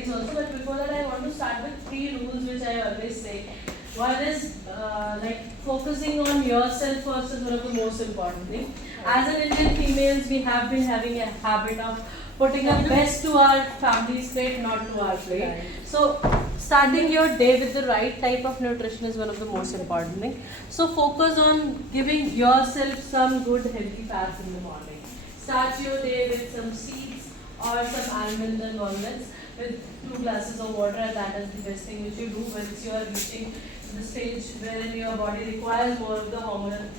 veggies also, but before that I want to start with 3 rules which I always say. One is like focusing on yourself first is one of the most important things. As an Indian females, we have been having a habit of putting our best to our family's plate, not to our plate. So starting your day with the right type of nutrition is one of the most important thing. So focus on giving yourself some good healthy fats in the morning. Start your day with some seeds or some almonds and walnuts with 2 glasses of water. That is the best thing which you do once you are reaching the stage wherein your body requires more of the hormonal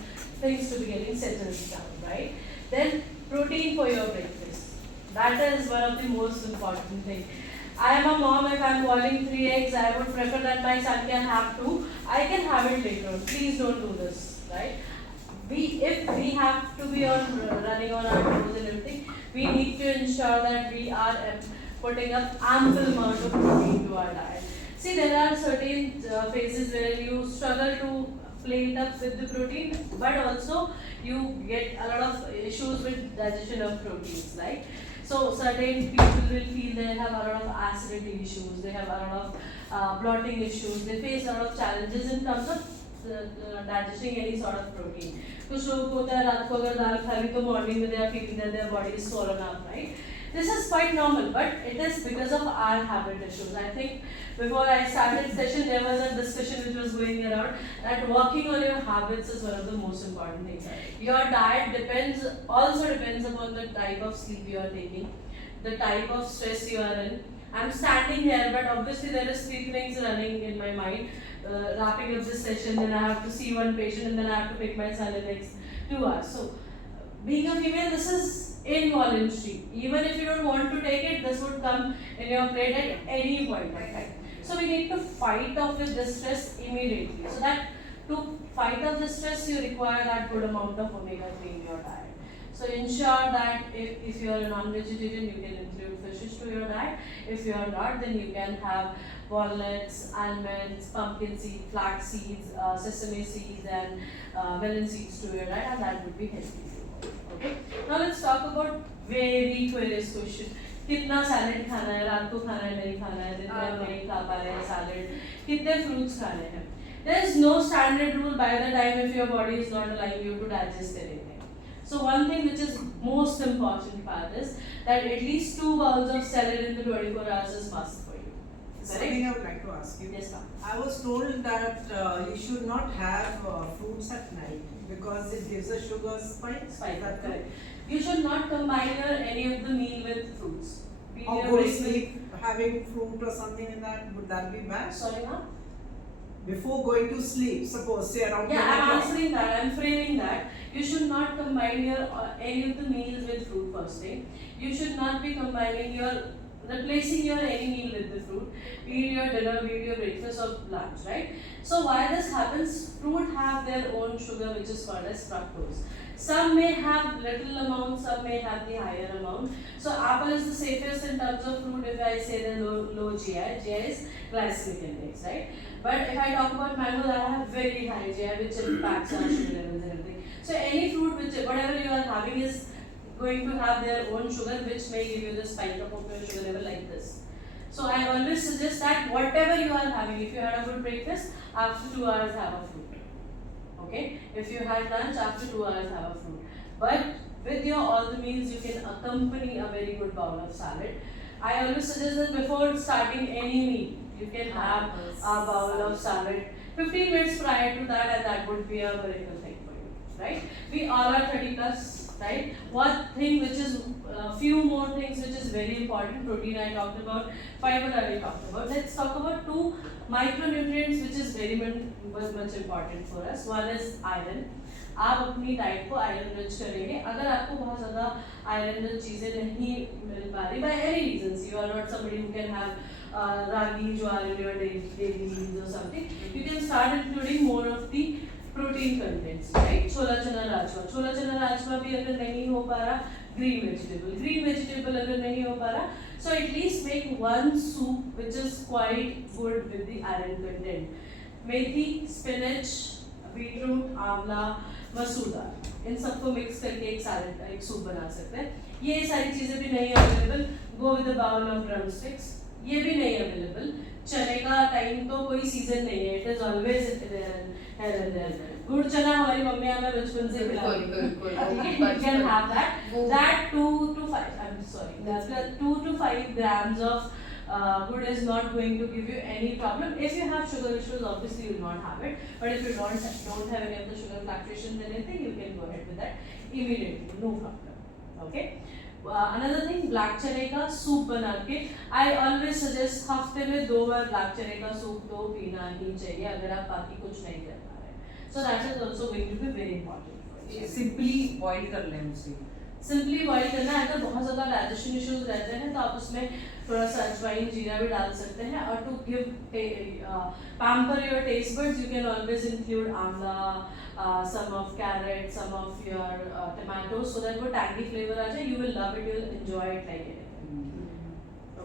things to be getting settled down, right? Then protein for your breakfast. That is one of the most important thing. I am a mom. If I am boiling 3 eggs, I would prefer that my son can have 2. I can have it later on. Please don't do this, right? If we have to be running on our toes and everything, we need to ensure that we are putting up ample amount of protein to our diet. See, there are certain phases where you struggle to plate up with the protein, but also you get a lot of issues with digestion of proteins, right? So certain people will feel they have a lot of acidity issues, they have a lot of bloating issues, they face a lot of challenges in terms of digesting any sort of protein. कुछ लोगों को होता है रात को अगर दाल खा ली तो morning में they are feeling that their body is swollen up, right? This is quite normal, but it is because of our habit issues. I think before I started session, there was a discussion which was going around that working on your habits is one of the most important things. Your diet also depends upon the type of sleep you are taking, the type of stress you are in. I'm standing here, but obviously there is 3 things running in my mind. Wrapping up this session, then I have to see one patient, and then I have to pick my son in the next 2 hours. So, being a female, this is involuntary. Even if you don't want to take it, this would come in your plate at any point of time. So we need to fight off with this stress immediately. So that to fight off the stress, you require that good amount of omega-3 in your diet. So ensure that if you are a non-vegetarian, you can include fishes to your diet. If you are not, then you can have walnuts, almonds, pumpkin seeds, flax seeds, sesame seeds, and melon seeds to your diet, and that would be healthy. Okay. Now let's talk about very curious question. कितना salad खाना है, रात को खाना है, नहीं खाना है, दिन भर नहीं खा पा रहे हैं सैलेड, कितने फ्रूट्स खाने हैं. There is no standard rule by the time if your body is not allowing you to digest anything. So one thing which is most important part is that at least 2 bowls of salad in the 24 hours is must for you. Something I would like to ask you. Yes, ma'am. I was told that you should not have fruits at night because it gives a sugar spike. Spike, correct. You should not combine any of the meal with fruits. Or go to sleep having fruit or something in that, would that be bad? Sorry, ma'am? Before going to sleep, suppose say around Yeah, I'm answering that. I'm framing that. You should not combine your any of the meals with fruit first thing. You should not be replacing your any meal with the fruit. Be it your dinner, be it your breakfast or lunch, right? So why this happens? Fruit have their own sugar which is called as fructose. Some may have little amount, some may have the higher amount. So apple is the safest in terms of fruit if I say the low GI. GI is glycemic index, right? But if I talk about mangoes, I have very high GI which impacts our sugar levels and everything. So any fruit whatever you are having is going to have their own sugar which may give you the spike up of your sugar level like this. So I always suggest that whatever you are having, if you had a good breakfast, after 2 hours have a fruit. Okay? If you had lunch, after 2 hours have a fruit. But with your all the meals, you can accompany a very good bowl of salad. I always suggest that before starting any meal, you can have a bowl of salad 15 minutes prior to that, and that would be a very good thing for you, right? We all are 30 plus, right? One thing which is few more things which is very important. Protein I talked about, fiber I talked about. Let's talk about 2 micronutrients which is very much important for us. One is iron. आप अपनी diet को iron rich करेंगे. अगर आपको बहुत ज़्यादा iron rich चीज़ें नहीं मिल पा रही by any reasons, you are not somebody who can have ragi jowar in your daily meals or something, you can start including more of the protein contents, right? छोला चना राजमा भी अगर नहीं हो पा रहा, green vegetable अगर नहीं हो पा रहा, so at least make one soup which is quite good with the iron content. Methi, spinach, beetroot, आंवला, मसूर दाल, इन सबको मिक्स करके एक सूप बना सकते हैं. ये सारी चीजें भी नहीं available, go with a bowl of drumsticks, ये भी नहीं अवेलेबल। चने का टाइम तो कोई सीजन नहीं है, इट इज ऑलवेज गुड़ चना हमारी मम्मी हमें बचपन से खिलाती है, you can have that 2 to 5, I'm sorry, that 2 to 5 grams of good is not going to give you any problem. If you have sugar issues, obviously you will not have it, but if you don't have any of the sugar fluctuations and anything, you can go ahead with that immediately, no problem. Okay. Another thing, black चने का soup बना के, I always suggest हफ्ते में 2 बार black चने का soup तो पीना ही चाहिए अगर आप बाकी कुछ नहीं कर पा रहे। So that is also going to be very important for you. Simply boil कर लें उसे। सिंपली बॉईल करना है, अगर बहुत ज़्यादा डाइजेशन इश्यूज रहते हैं तो आप उसमें थोड़ा सा अजवाइन जीरा भी डाल सकते हैं, और to give pamper your taste buds you can always include amla, some of carrot, some of your tomatoes, so that वो tangy flavor आ जाए, you will love it, you will enjoy it like anything.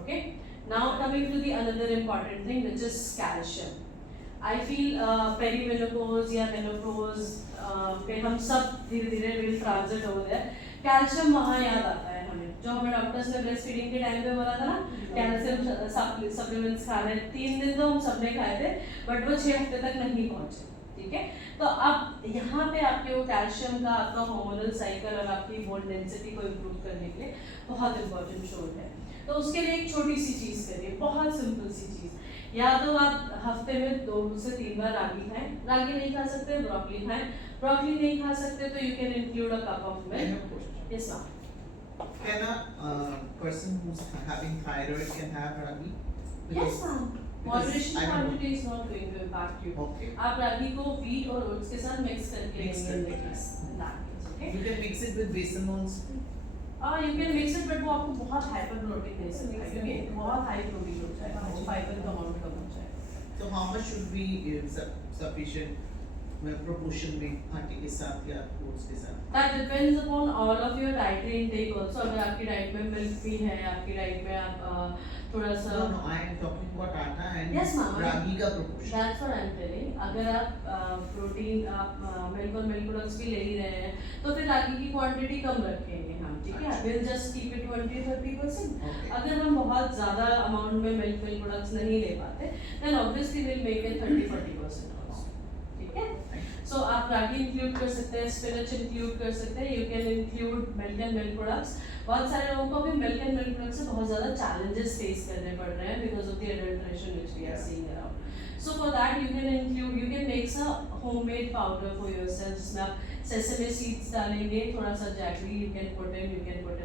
Okay. Now coming to the another important thing, which is calcium. I feel perimenopause या menopause पे हम सब धीरे-धीरे will transit over there. Calcium वहाँ याद आता है हमें, जो हमें डॉक्टर्स ने ब्रेस्ट फीडिंग के टाइम पे बोला था ना, कैल्शियम सप्लीमेंट्स खा रहे हैं। 3 दिन तो हम सबने खाए थे, बट वो 6 हफ्ते तक नहीं पहुँचे। ठीक है, तो अब यहाँ पे आपके वो कैल्शियम का आपका हार्मोनल साइकिल और आपकी बोन डेंसिटी को इम्प्रूव करने के लिए बहुत इंपॉर्टेंट रोल है। तो उसके लिए एक छोटी सी चीज़ करिए, बहुत सिंपल सी चीज़, या तो आप हफ्ते में 2 से 3 बार रागी खाएं, रागी नहीं खा सकते ब्रोकली खाएं, ब्रोकली नहीं खा सकते तो you can include a cup of milk. Yes ma'am. Can a person who's having thyroid can have ragi? Yes ma'am, moderation I don't know. quantity is not going to impact you. Okay. आप रागी को wheat और oats के साथ mix करके Mix लेंगे, करके। in that case, okay? You can mix it with besan also. You can mix it, but वो आपको बहुत hyper protein दे सकता है, क्योंकि बहुत high protein हो जाएगा, वो fiber का amount कम हो जाएगा। So how much should be sufficient proportion में आटे के साथ या oats के साथ? That depends upon all of your dietary intake also. अगर आपकी डाइट में मिल्क भी है, आपकी डाइट में आप थोड़ा सा No, I am talking about atta and Yes, ma'am. ragi का proportion. That's what I'm telling. अगर आप प्रोटीन आप मिल्क और मिल्क प्रोडक्ट्स भी ले ही रहे हैं, तो फिर रागी की क्वांटिटी कम रखेंगे हम, ठीक है? We'll just keep it 20-30%. Okay. अगर हम बहुत ज़्यादा अमाउंट में मिल्क प्रोडक्ट्स नहीं ले पाते, then obviously we'll make it 30-40% also. ठीक है? So आप रागी इंक्लूड कर सकते हैं, स्पिनच इंक्लूड कर सकते हैं, you can include milk and milk products. बहुत सारे लोगों को भी मिल्क एंड मिल्क प्रोडक्ट्स से बहुत ज़्यादा चैलेंजेस फेस करने पड़ रहे हैं because of the adulteration which we are seeing around. So for that you can include, you can make a homemade powder for yourself जिसमें आप sesame seeds डालेंगे, थोड़ा सा jaggery you can put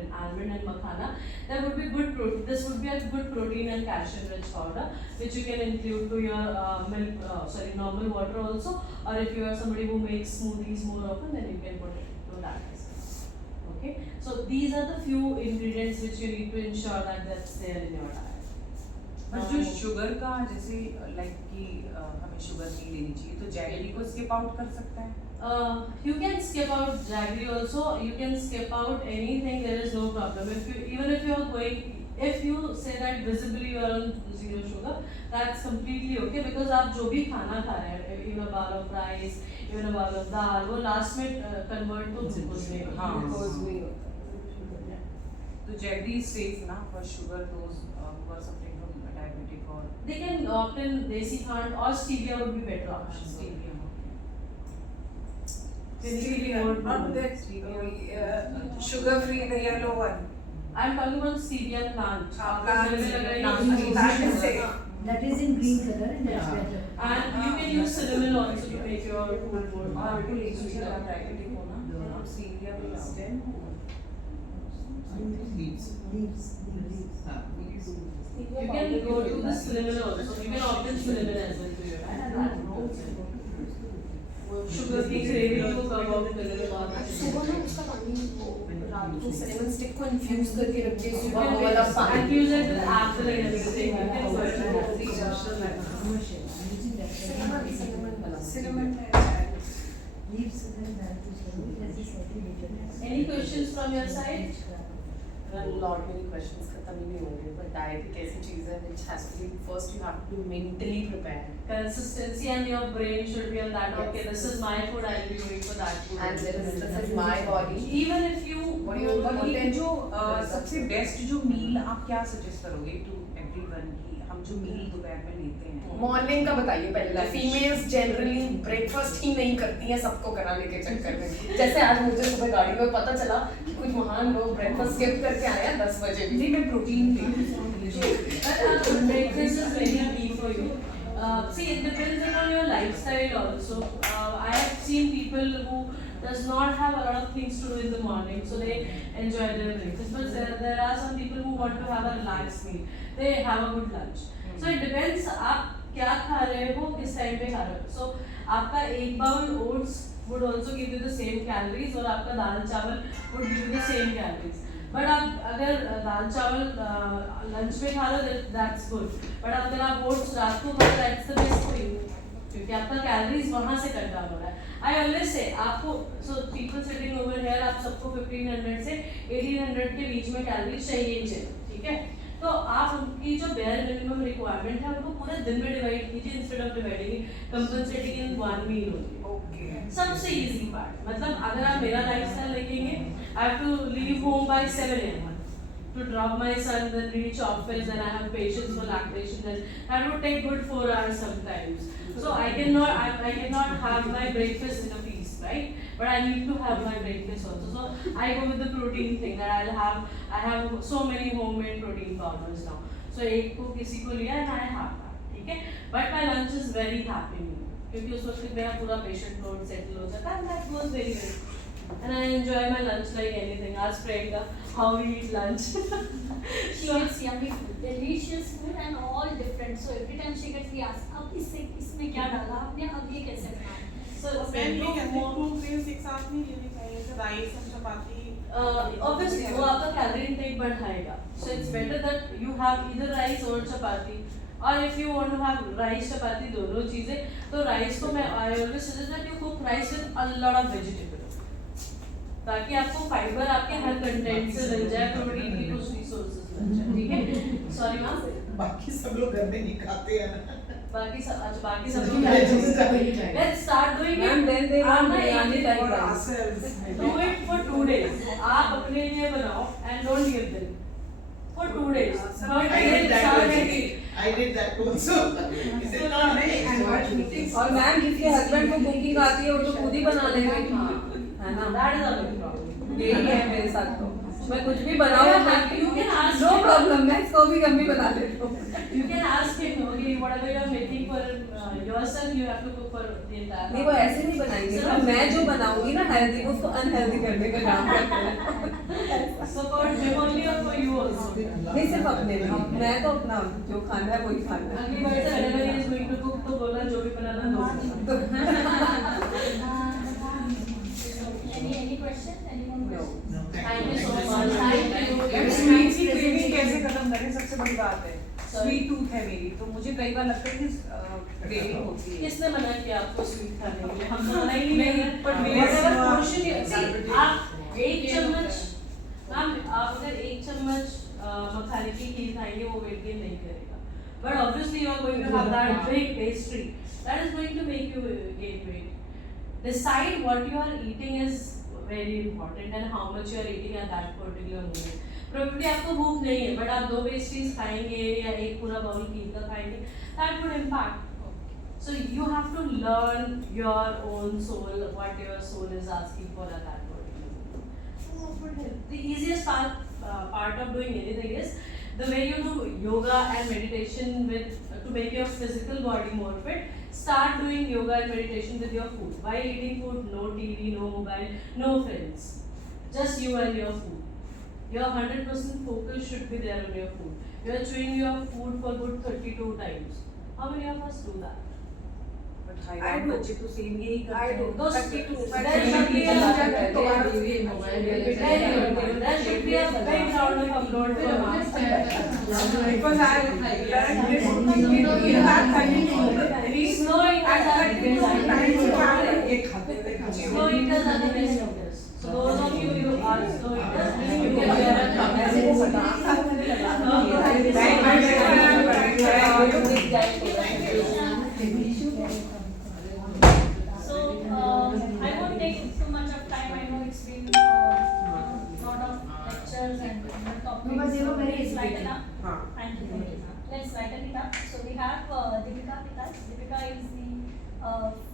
in almond and makhana. That would be good protein. This would be a good protein and calcium rich powder which you can include to your normal water also. Or if you are somebody who makes smoothies more often, then you can put it to that as well. Okay. So these are the few ingredients which you need to ensure that that's there in your diet. और जो sugar का जैसे like कि हमें sugar नहीं लेनी चाहिए, तो जैगरी को स्किप आउट कर सकता है? You can skip out jaggery also. You can skip out anything. There is no problem. If you say that visibly you are on 0 sugar, that's completely okay because आप जो भी खाना खा रहे हैं, even a bowl of rice, even a bowl of dal, वो last में convert to glucose में होता है। हाँ। Glucose में ही होता है। तो जैगरी इज सेफ ना for sugar those who are suffering from diabetic or They can opt in desi khand or stevia would be better option. stevia? Stevia, not that sugar free, the yellow one. I'm talking about stevia plant. Plant, आपको लग रहा है plant, ये that is stevia safe. That is in green color and that's Yeah. better. And you can use cinnamon also to make your food more. और आपको लेकर चला diabetic हो ना, तो आप stevia भी लाओ। Leaves. Leaves. You can go to the cinnamon also. You can opt in cinnamon as well to your diet and that would help. Sugar की craving को कम आउट करने में बहुत अच्छी सुबह में उसका पानी वो रात को सिनेमन स्टिक को इन्फ्यूज करके रखिए, You सुबह can वो वाला पानी infuse it with apple and everything. You can put it in the industrial method. Commercial. I'm using that. Cinnamon वाला Cinnamon है शायद. Leaves and then that is very slightly bitter. Any questions from your side? Lot many questions खत्म ही नहीं होंगे, पर diet एक ऐसी चीज है which has to be first you have to mentally prepare Consistency and your brain should be on that. Okay, this is my food. I'll be going for that food. and this is my body. Even if you What do you और want ये to जो सबसे best जो मील आप क्या suggest करोगे to everyone की हम जो मील दोपहर में लेते हैं। मॉर्निंग का बताइए पहले। Lunch. फीमेल्स जनरली ब्रेकफास्ट ही नहीं करती हैं सबको कराने के चक्कर में। जैसे आज मुझे सुबह गाड़ी में पता चला कि कुछ महान लोग ब्रेकफास्ट स्किप करके आए हैं 10 बजे भी। नहीं, मैं प्रोटीन लेती हूँ। Breakfast is very key for you. See, it depends upon your lifestyle also. I have seen people who does not have a lot of things to do in the morning, so they enjoy their breakfast. But there are some people who want to have a relaxed meal. They have a good lunch. So it depends आप क्या खा रहे हो, किस time पे खा रहे हो. So आपका एक bowl oats would also give you the same calories और आपका दाल चावल would give you the same calories. But आप अगर दाल चावल लंच में खा लो दैट्स गुड, बट अगर आप ओट्स रात को खा लो that's the best for you, क्योंकि आपका कैलोरीज वहाँ से कट डाउन हो रहा है. आई ऑलवेज से आपको, so people sitting over here, आप सबको 1500 से 1800 के बीच में कैलोरीज चाहिए ही चाहिए, ठीक है. तो आप उनकी जो बेयर मिनिमम रिक्वायरमेंट है उनको पूरे दिन में डिवाइड कीजिए instead of dividing compensating in one meal only. Okay, सबसे इजी पार्ट, मतलब अगर आप मेरा लाइफस्टाइल देखेंगे, I have to leave home by 7 a.m. to drop my son, then reach office, and I have patients for lactation, and that would take good 4 hours sometimes. So I cannot have my breakfast in a feast, right? But I need to have my breakfast also. So I go with the protein thing that I have so many homemade protein powders now. So एक को किसी को लिया and I have that, ठीक है? But my lunch is very happy meal, क्योंकि उस वक्त मेरा पूरा patient load settle हो जाता है, and that goes very well. And I enjoy my lunch like anything. Ask Priyanka how we eat lunch. She eats yummy food, delicious food and all different. So every time she gets, we ask, अब इसमें क्या डाला आपने, अब ये कैसे बनाया? So ma'am ये कहते हैं टू मील्स एक साथ नहीं लेने चाहिए, जैसे राइस और चपाती। obviously वो आपका calorie intake बढ़ाएगा. So it's better that you have either rice or chapati. Or if you want to have rice chapati दोनों चीजें, तो rice को मैं I always suggest that you cook rice with a lot of vegetables. ताकि आपको fibre आपके हर content से मिल जाए, प्रोटीन की कुछ रिसोर्सेज मिल जाए, ठीक है. सॉरी मैम, बाकी सब लोग घर में नहीं खाते हैं ना. बाकी सब let's start doing Ma'am, then they want biryani type For rice. ourselves. Do it for 2 days. आप अपने लिए बनाओ and don't give them for 2 days. Third I day did that start also. It. I did that also. और ma'am जिसके husband को cooking आती है वो तो खुद ही बना लेंगे, है ना? That is a big problem. यही है मेरे साथ तो, मैं कुछ भी बनाऊँ You can ask no him. Problem, मैं इसको भी कम भी बना देती हूँ. You can ask him, okay, whatever you are making for yourself, you have to cook for the entire नहीं वो ऐसे नहीं बनाएंगे, तो मैं जो बनाऊंगी ना हेल्दी उसको अनहेल्दी करने का काम करते हैं. So for him only or for you also? नहीं सिर्फ अपने लिए, मैं तो अपना जो खाना है वही खाना है. अगली बार से whenever he is going to cook, तो बोलना जो भी बनाना दो. Any questions? Any more No. questions? No, Thank you so much. Thank you. Sweet की क्रेविंग कैसे खत्म करें, सबसे बड़ी बात है. Sorry. स्वीट टूथ है मेरी, तो मुझे कई बार लगता है कि क्रेविंग होती है. किसने मना किया आपको स्वीट खाने के लिए? हम तो मना ही नहीं कर, पर but मेरे whatever सिवा- portion you see, आप एक चम्मच, मैम आप अगर एक चम्मच मखाने की खीर खाएंगे वो वेट गेन नहीं करेगा. But obviously you are going to have that big pastry that is going to make you gain weight. Decide what you are eating is very important and how much you are eating at that particular moment. Probably आपको भूख नहीं है, but आप 2 pastries खाएंगे या एक पूरा bowl खीर का खाएंगे, that would impact. So you have to learn your own soul, what your soul is asking for at that particular moment. So what would help? The easiest part of doing anything is the way you do yoga and meditation to make your physical body more fit. Start doing yoga and meditation with your food. While eating food, no TV, no mobile, no friends. Just you and your food. Your 100% focus should be there on your food. You are chewing your food for good 32 times. How many of us do that? But Thailand बच्चे तो same यही करते हैं. Those There should be a there should be a big round of applause for us. Because I learned this, you have 32. Slow eaters are the best eaters. ये खाते हैं Slow eaters are the best eaters. So those of you who are slow eaters, you can bear a comment. So, I won't take too much of time. I know it's been lot of lectures and topics. No, but they were very It's light educating. enough. हाँ. Thank you for that. write it up. So we have Deepika with us. Deepika is the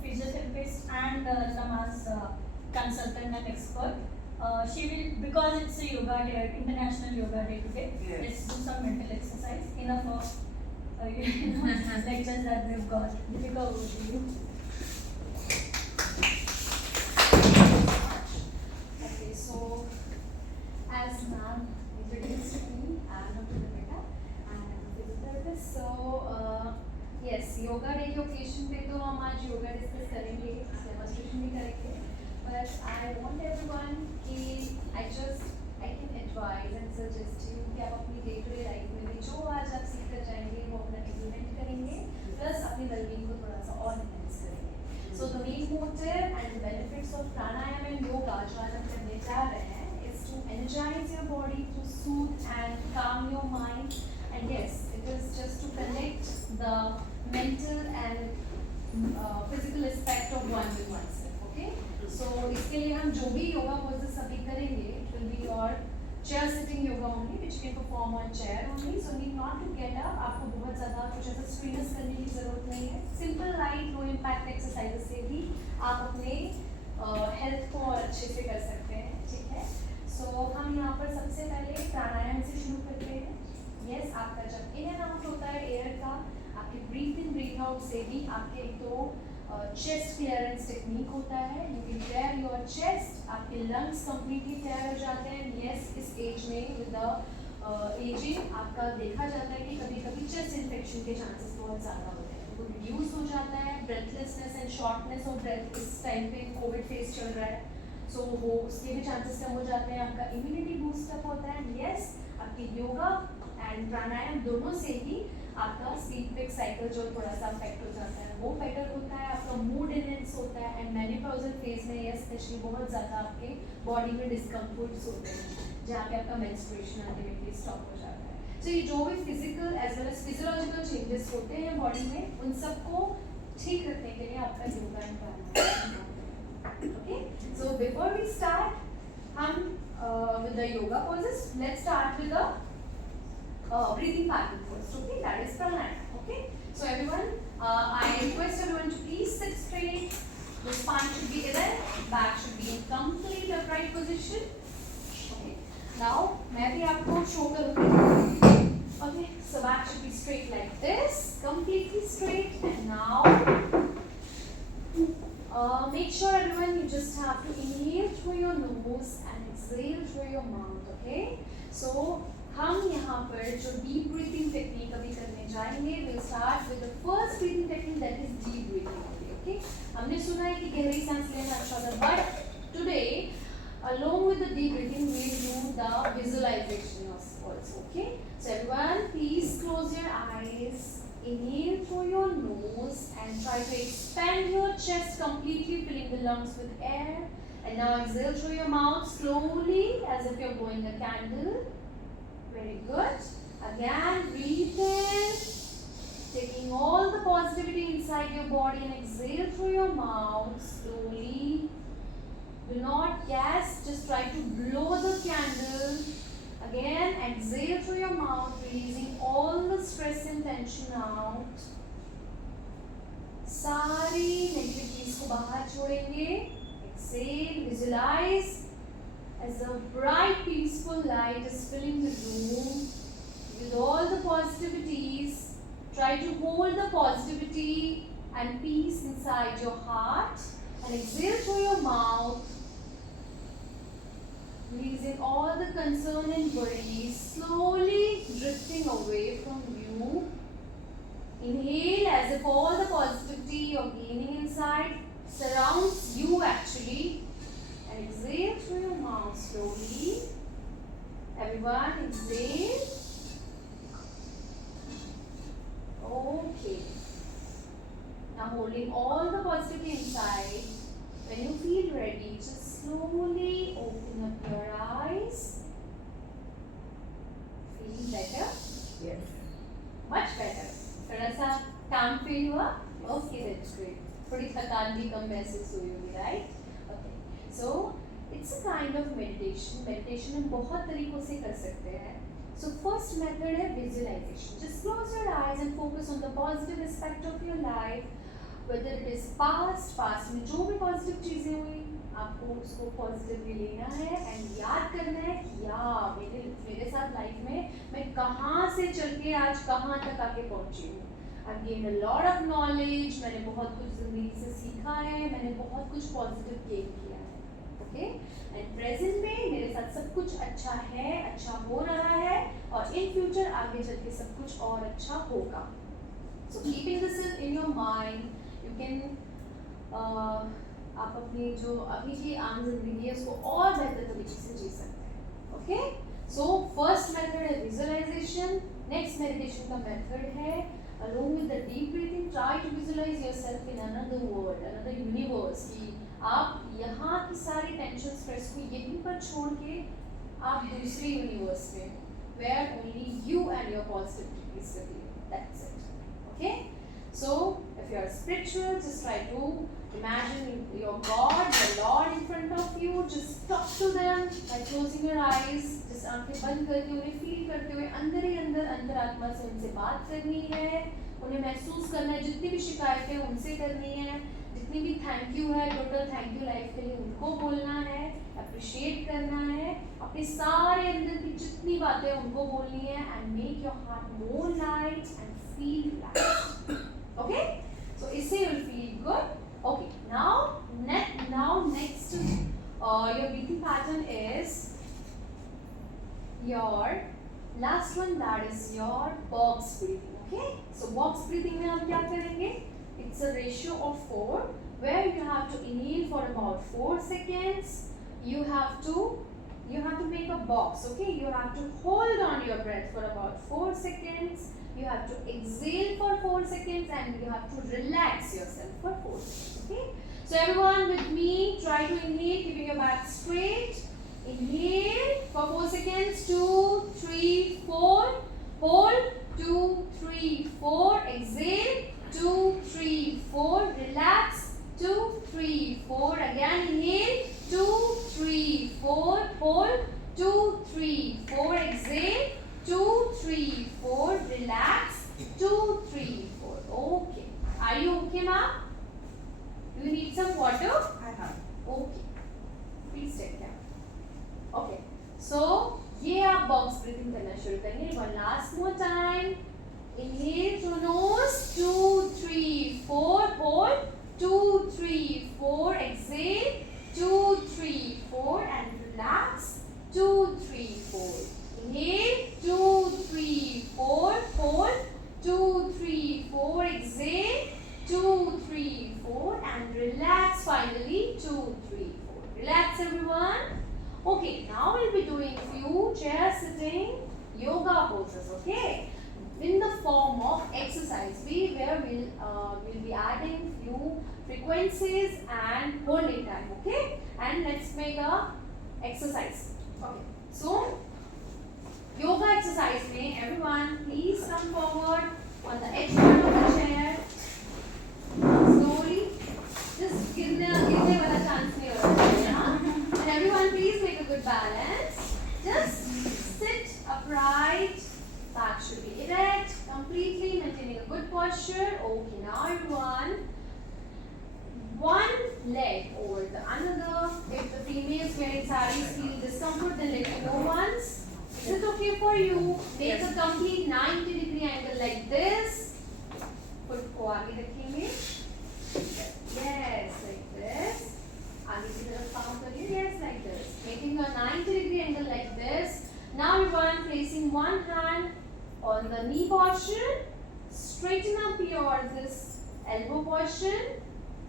physiotherapist and Namaz consultant and expert. She will, because it's a yoga day, international yoga day today. Yes. Let's do some mental exercise. Enough of lectures that we've got. Deepika, over to you. Okay, so as ma'am introduced me, I'm Dr. Deepika and I'm a physiotherapist. So yes, yoga day के occasion पे तो हम आज yoga discuss करेंगे, demonstration भी करेंगे. But I want everyone कि I can advise and suggest you कि आप अपनी day to day life में भी जो आज आप सीख कर जाएंगे वो अपना implement करेंगे, plus अपनी well-being को थोड़ा सा और enhance करेंगे. So the main motive and the benefits of pranayama and yoga जो आज हम करने जा रहे हैं is to energize your body, to soothe and calm your mind, and yes, it is just to connect the mental and physical aspect of one with oneself. Okay, so इसके लिए हम जो भी yoga poses अभी करेंगे, it will be your chair sitting yoga only, which you can perform on chair only. So need not to get up. आपको बहुत ज़्यादा कुछ ऐसा strenuous करने की ज़रूरत नहीं है. Simple light low impact exercises से भी आप अपने health को और अच्छे से कर सकते हैं. ठीक है. So हम यहाँ पर सबसे पहले प्राणायाम से शुरू करते हैं. Yes, आपका जब in and out होता है air का, आपके breathe in breathe out से भी आपके एक तो chest clearance technique होता है. You will clear your chest, आपके lungs completely clear हो जाते हैं. Yes, इस age में with the aging आपका देखा जाता है कि कभी-कभी chest infection के chances बहुत ज़्यादा होते हैं. वो reduce हो जाता है. Breathlessness and shortness of breath इस time पे COVID phase चल रहा है. So वो उसके भी chances कम हो जाते हैं. आपका immunity boost up होता है. Yes, आपकी yoga and pranayam दोनों से ही आपका sleep wake cycle जो थोड़ा सा affect हो जाता है वो better होता है. आपका mood enhance होता है and menopausal phase में yes especially बहुत ज़्यादा आपके body में discomforts होते हैं जहाँ पे आपका menstruation ultimately stop हो जाता है. So ये जो भी physical as well as physiological changes होते हैं body में उन सबको ठीक रखने के लिए आपका yoga and pranayam. Okay, so before we start हम with the yoga poses, let's start with the breathing pattern first. Okay, that is pranayama. Okay, so everyone, I request everyone to please sit straight. The spine should be erect, back should be in complete upright position. Okay, now मैं भी आपको show करूँगी. Okay, so back should be straight like this, completely straight, and now make sure everyone you just have to inhale through your nose and exhale through your mouth. Okay, so हम यहाँ पर जो deep breathing technique अभी करने जाएंगे, we'll start with the first breathing technique that is deep breathing only. Okay, हमने सुना है कि गहरी सांस लेना अच्छा होता है, but today along with the deep breathing we'll do the visualization also. Okay, so everyone please close your eyes, inhale through your nose and try to expand your chest completely, filling the lungs with air, and now exhale through your mouth slowly as if you're blowing a candle. Very good. Again, breathe in, taking all the positivity inside your body and exhale through your mouth slowly. Do not gas, just try to blow the candle. Again, exhale through your mouth, releasing all the stress and tension out. सारी negativities को बाहर छोड़ेंगे. Exhale, visualize as a bright, peaceful light is filling the room with all the positivities. Try to hold the positivity and peace inside your heart and exhale through your mouth, releasing all the concern and worries, slowly drifting away from you. Inhale as if all the positivity you're gaining inside surrounds you actually. And exhale through your mouth slowly. Everyone exhale. Okay. Now holding all the positivity inside. When you feel ready, just slowly open up your eyes. Feeling better? Yes. Much better. थोड़ा सा calm feel हुआ? Okay, that's great. थोड़ी थकान भी कम महसूस हुई होगी, right? So it's a kind of meditation. Meditation हम बहुत तरीकों से कर सकते हैं. So first method है visualization. Just close your eyes and focus on the positive aspect of your life. Whether it is past में जो भी positive चीजें हुई आपको उसको पॉजिटिवली लेना है एंड याद करना है कि यार मेरे साथ लाइफ में मैं कहाँ से चल के आज कहाँ तक आके पहुँची हूँ. I've gained a lot of knowledge. मैंने बहुत कुछ जिंदगी से सीखा है. मैंने बहुत कुछ पॉजिटिव गेन किया है. ओके एंड प्रेजेंट में मेरे साथ सब कुछ अच्छा है, अच्छा हो रहा है और इन फ्यूचर आगे चल के सब कुछ और अच्छा होगा. So keeping this in your mind, you can आप अपनी जो अभी की आम जिंदगी है उसको और बेहतर तरीके से जी सकते हैं. ओके सो फर्स्ट मेथड है विजुअलाइजेशन. नेक्स्ट मेडिटेशन का मेथड है along with the deep breathing, try to visualize yourself in another world, another universe. कि आप यहाँ की सारी टेंशन स्ट्रेस को यहीं पर छोड़ के आप दूसरे यूनिवर्स में where only you and your positivity is with you. That's it. Okay? So if you are spiritual, just try to imagine your God, your Lord in front of you. Just talk to them by closing your eyes. Just आंखें बंद करके उन्हें feel करते हुए अंदर ही अंदर आत्मा से उनसे बात करनी है. उन्हें महसूस करना है. जितनी भी शिकायतें उनसे करनी है. जितनी भी थैंक यू है, टोटल थैंक यू लाइफ के लिए उनको बोलना है. अप्रिशिएट करना है. अपने सारे अंदर की जितनी बातें उनको बोलनी है. And make your heart more light and feel light. Okay? So इससे you will feel good. Okay. Now next your breathing pattern is your last one, that is your box breathing. Okay? So box breathing में हम क्या करेंगे? It's a ratio of 4 where you have to inhale for about 4 seconds. You have to make a box. Okay? You have to hold on your breath for about 4 seconds. You have to exhale for 4 seconds and you have to relax yourself for 4 seconds. Okay? So everyone with me, try to inhale, keeping your back straight. Inhale for 4 seconds. 2, 3, 4. Hold. 2, 3, 4. Exhale. 2, 3, 4. Relax. 2, 3, 4. Again inhale. 2, 3, 4. Hold. 2, 3, 4. Exhale. 2, 3, 4. Relax. 2, 3, 4. Okay. Are you okay, ma'am? Do you need some water? I have. Okay. Please take care. Okay. So ये आप box breathing करना शुरू करेंगे. One last more time. Inhale through nose. 2, 3, 4. Hold. 2, 3, 4. Exhale. 2, 3, 4. And relax. 2, 3, 4. Inhale. 2, 3, 4. Hold. 2, 3, 4. Exhale. 2, 3, 4. And relax finally. 2, 3, 4. Relax everyone. Okay, now we'll be doing few chair sitting yoga poses. Okay, in the form of exercise. Where we'll be adding few frequencies and holding time. Okay, and let's make a exercise. Okay, so yoga exercise में everyone please come forward on the edge part of the chair. Slowly, just गिरने वाला chance नहीं होना चाहिए, हाँ? And everyone please make a good balance. Just sit upright. Back should be erect, completely maintaining a good posture. Okay, now everyone, one leg over the another. If the females wearing sarees feel discomfort, then let me know once. Is it okay for you? Make a complete 90-degree angle like this. Foot को आगे रखेंगे. Yes, like this. आगे की तरफ काम करिए. Yes, like this. Making a 90-degree angle like this. Now everyone placing one hand on the knee portion. Straighten up your this elbow portion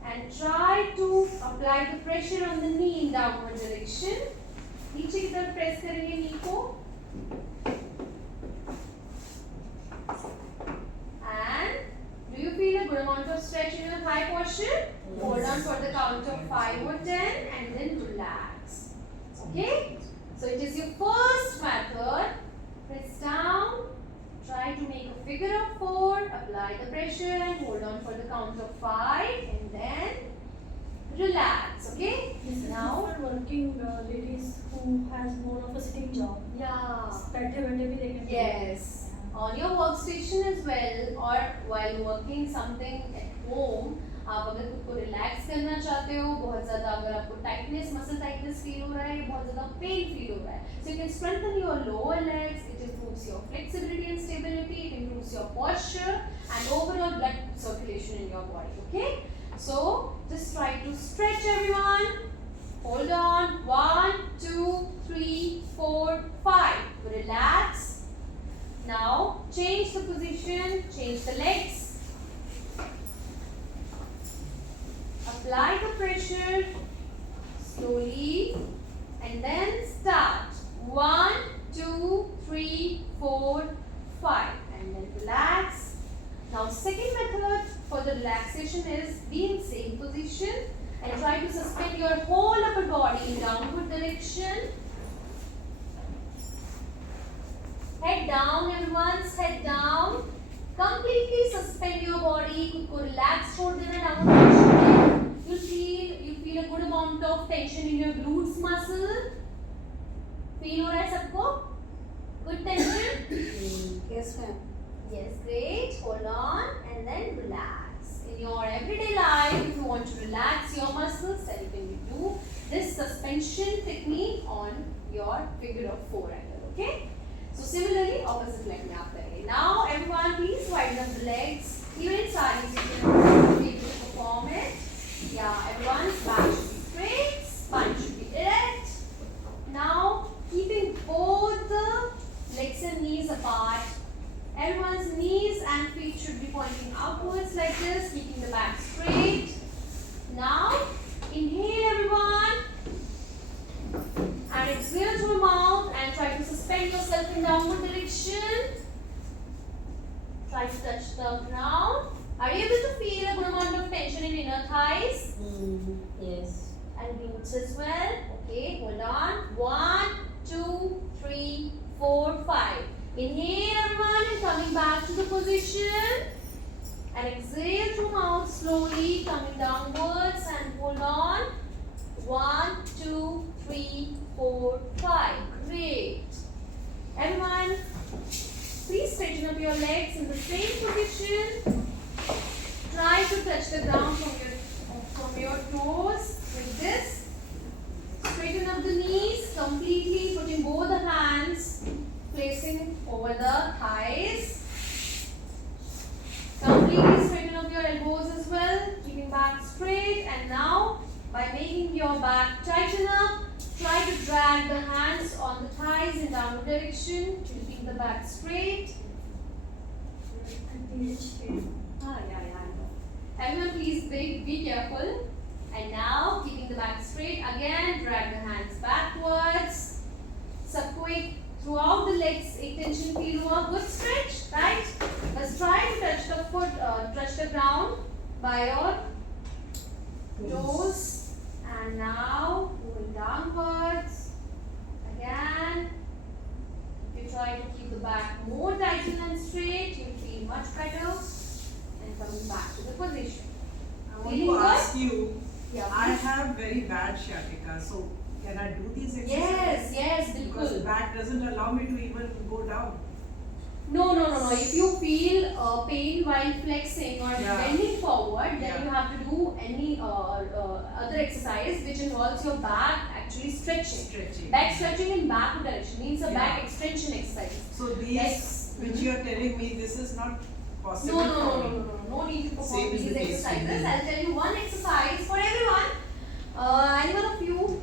and try to apply the pressure on the knee in downward direction. नीचे की तरफ press करेंगे knee को. And do you feel a good amount of stretch in your thigh portion? Hold on for the count of 5 or 10 and then relax. Okay? So it is your first method. Press down. Try to make a figure of 4. Apply the pressure and hold on for the count of 5 and then relax. Okay? This is Now for working ladies. who has more of a sitting job. Yeah. बैठे बैठे भी they can do it. Yes. On your workstation as well or while working something at home, आप अगर खुद को relax करना चाहते हो, बहुत ज़्यादा अगर आपको टाइटनेस, मसल टाइटनेस फील हो रहा है, बहुत ज़्यादा पेन फील हो रहा है, so you can strengthen your lower legs. It improves your flexibility and stability. It improves your posture and overall blood circulation in your body. Okay? So just try to stretch, everyone. Hold on. 1, 2, 3, 4, 5. Relax. Now change the position. Change the legs. Apply the pressure slowly and then start. 1, 2, 3, 4, 5 and then relax. Now second method for the relaxation is be in same position and try to suspend your whole upper body in downward direction. Head down, everyone's head down. Completely suspend your body. खुद को relax छोड़ देना downward direction में. You feel a good amount of tension in your glutes muscle. Feel हो रहा है सबको? Good tension? Yes, ma'am. Yes, great. Hold on and then relax. In your everyday life, if you want to relax your muscles, then you can do this suspension technique on your figure of 4 angle. Okay? So similarly, opposite leg में आप करेंगे. Now everyone, please widen up the legs. Even in sarees, you can be able to perform it. Yeah, everyone's back should be straight, spine should be erect. Now keeping both the legs and knees apart. Everyone's knees and feet should be pointing upwards like this, keeping the back straight. Now, inhale everyone. And exhale through your mouth and try to suspend yourself in downward direction. Try to touch the ground. Are you able to feel a good amount of tension in inner thighs? Yes. And glutes as well. Okay, hold on. 1, 2, 3, 4, 5. Inhale everyone and coming back to the position. And exhale through mouth slowly, coming downwards and hold on. 1, 2, 3, 4, 5. Great. Everyone, please straighten up your legs in the same position. Try to touch the ground from your toes like this. Straighten up the knees completely, putting both the hands, placing over the thighs. Completely straighten up your elbows as well, keeping back straight. And now, by making your back tighten up, try to drag the hands on the thighs in downward direction, keeping the back straight. Yeah, I know. Everyone, please be careful. And now, keeping the back straight, again, drag the hands backwards. सबको एक throughout the legs एक tension feel हुआ, good stretch, right? Let's try to touch the foot, touch the ground by your toes. And now, moving downwards. Again, if you try to keep the back more tightened and straight, you'll feel much better. And coming back to the position. I want Feeling to good? ask you, Yeah, I please. have very bad sciatica, so can I do these exercises? Yes, Because बिल्कुल. back doesn't allow me to even go down. No. If you feel pain while flexing or Yeah. bending forward, then Yeah. you have to do any other exercise which involves your back actually stretching. Stretching. Back stretching in backward direction means a Yeah. back extension exercise. So these, Yes. which you are telling me, this is not possible No. for me. No need to perform Same is these the case with exercises. me. I'll tell you one exercise for everyone. Anyone of you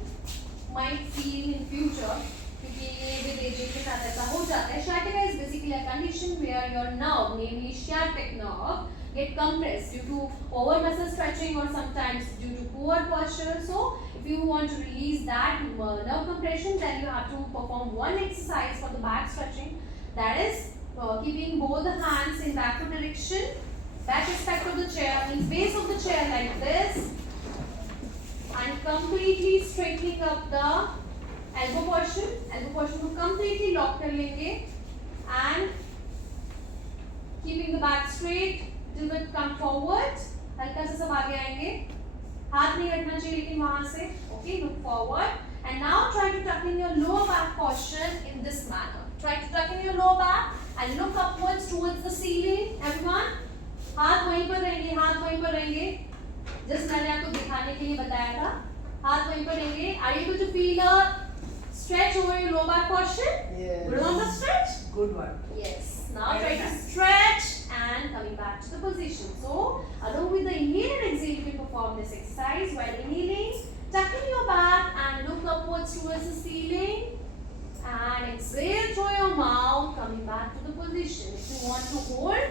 might feel in future, क्योंकि ये with aging के साथ ऐसा हो जाता है. Sciatica is basically a condition where your nerve, namely sciatic nerve, get compressed due to over muscle stretching or sometimes due to poor posture. So, if you want to release that nerve compression, then you have to perform one exercise for the back stretching. That is keeping both the hands in backward direction. Back aspect of the chair means base of the chair like this. And completely straightening up the elbow portion. Elbow portion को completely lock कर लेंगे. And keeping the back straight, little bit come forward. हल्का सा सब आगे आएंगे. हाथ नहीं हटना चाहिए लेकिन वहाँ से. Okay, look forward. And now try to tuck in your lower back portion in this manner. Try to tuck in your lower back and look upwards towards the ceiling. Everyone, हाथ वहीं पर रहेंगे, हाथ वहीं पर रहेंगे. Just मैंने आपको दिखाने के लिए बताया था. हाथ वहीं पर रहेंगे. Are you able to feel a stretch over your lower back portion? Yes. Good amount of stretch? Good one. Yes. Now try to stretch and coming back to the position. So, along with the inhale and exhale, you can perform this exercise. While inhaling, tuck in your back and look upwards towards the ceiling. And exhale through your mouth, coming back to the position. If you want to hold,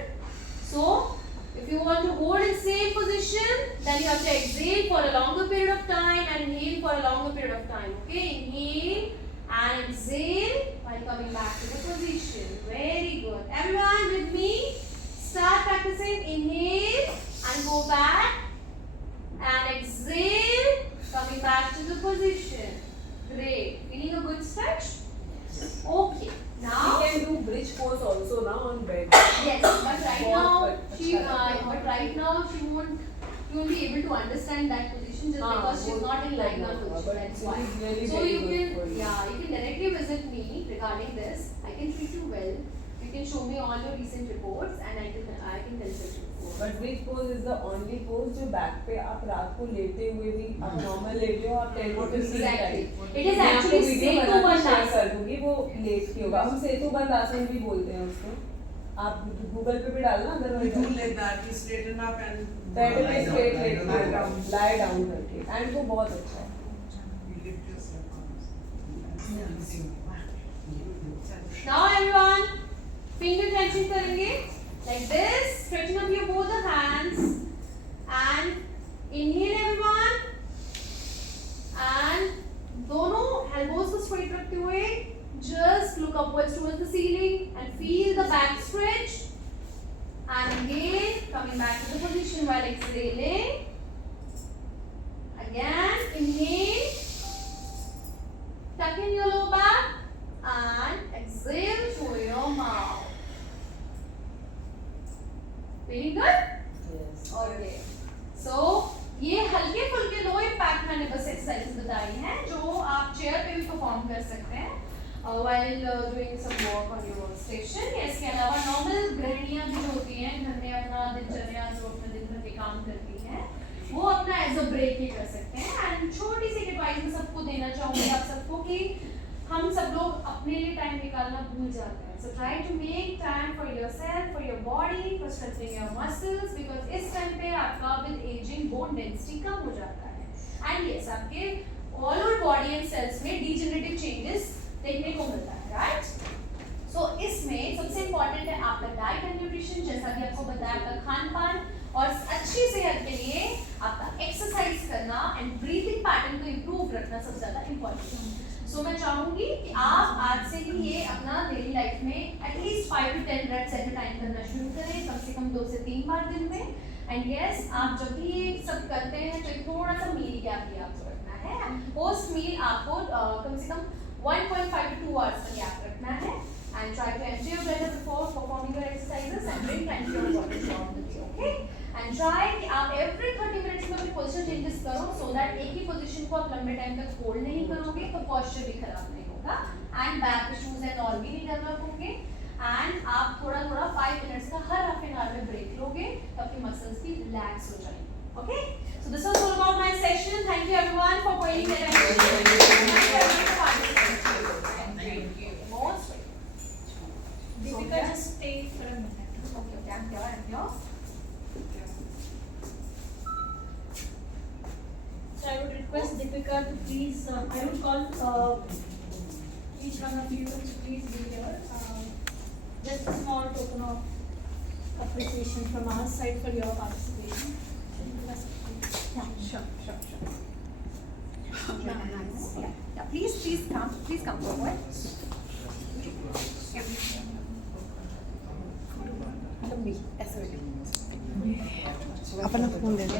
so if you want to hold in same position, then you have to exhale for a longer period of time and inhale for a longer period of time. Okay, inhale and exhale while coming back to the position. Very good. Everyone with me? Start practicing. Inhale and go back and exhale, coming back to the position. Great. Feeling a good stretch? Okay. Now. We can do bridge pose also now on bed. Yes, but right now she won't be able to understand that position just because she's not in line on position. That's why. Really So very you good can for you. you can directly visit me regarding this. I can treat you well. You can show me all your recent reports and I can consult you. But bridge pose is the only pose जो back पे आप रात को लेटे हुए भी आप normal लेटे हो आप 10 to 15 Exactly. Time. It is actually video बना के शेयर Setu कर दूंगी वो लेट के होगा. हम सेतु बंद आसन भी बोलते हैं उसको. आप गूगल पे भी डालना अगर We do like that, you straighten up and bed पे Lie straight down, let lie down. lie down करके एंड वो बहुत अच्छा है. you lift yourself up. Now everyone, finger clenching करेंगे like this, stretching up your both the hands and inhale everyone and दोनों elbows को straight रखते हुए just look upwards towards the ceiling and feel the back stretch and again coming back to the position while exhaling. Again inhale, tuck in your lower back and exhale through your mouth. Feeling good? Yes. Okay. So ये हल्के फुल्के low impact मैंने बस exercise बताई हैं जो आप chair पे भी परफॉर्म कर सकते हैं while doing some work on your workstation. इसके अलावा नॉर्मल गृहिणियां भी जो होती हैं घर में अपना दिनचर्या जो अपने दिन भर के काम करती हैं वो अपना एज अ ब्रेक ही कर सकते हैं. एंड छोटी सी एडवाइस मैं सबको देना चाहूँगी आप सबको कि हम सब लोग अपने लिए टाइम निकालना भूल जाते हैं. So try to make time for yourself, for your body, for strengthening your muscles because इस टाइम पे आपका with aging bone density कम हो जाता है. And yes, आपके all over body and cells में degenerative changes देखने को मिलता है, right? So इसमें सबसे important है आपका diet and nutrition, जैसा कि आपको बताया आपका खान पान और अच्छी सेहत के लिए आपका exercise करना and breathing pattern को improve रखना सबसे ज़्यादा important है. So मैं चाहूँगी कि आप आज से ही ये अपना डेली लाइफ में at least 5 to 10 reps at a time करना शुरू करें, कम से कम 2 से 3 बार दिन में. एंड यस, आप जब भी ये सब करते हैं तो एक थोड़ा सा मील गैप भी आपको रखना है. पोस्ट मील आपको कम से कम 1.5 to 2 hours का गैप रखना है. And try to empty your bladder before performing your exercises and bring plenty of water throughout the day. Okay? And try कि आप एवरी 30 मिनट्स में अपनी पोस्चर चेंजेस करो सो दैट एक ही पोजीशन को आप लंबे टाइम तक होल्ड नहीं करोगे तो पोस्चर भी खराब नहीं होगा and back issues and all भी नहीं डेवलप होंगे. एंड आप थोड़ा थोड़ा 5 मिनट्स का हर हाफ एन आवर में ब्रेक लोगे तो आपकी मसल्स भी रिलैक्स हो जाएंगी. Okay, so this was all about my session. Thank you everyone for पोइंग there Deepika, just stay for a minute. Okay, I'm here. So I would request Deepika to please, I would call each one of you to please be here. Just a small token of appreciation from our side for your participation. Yeah, sure. Yeah, please come forward. अपना phone दे दो.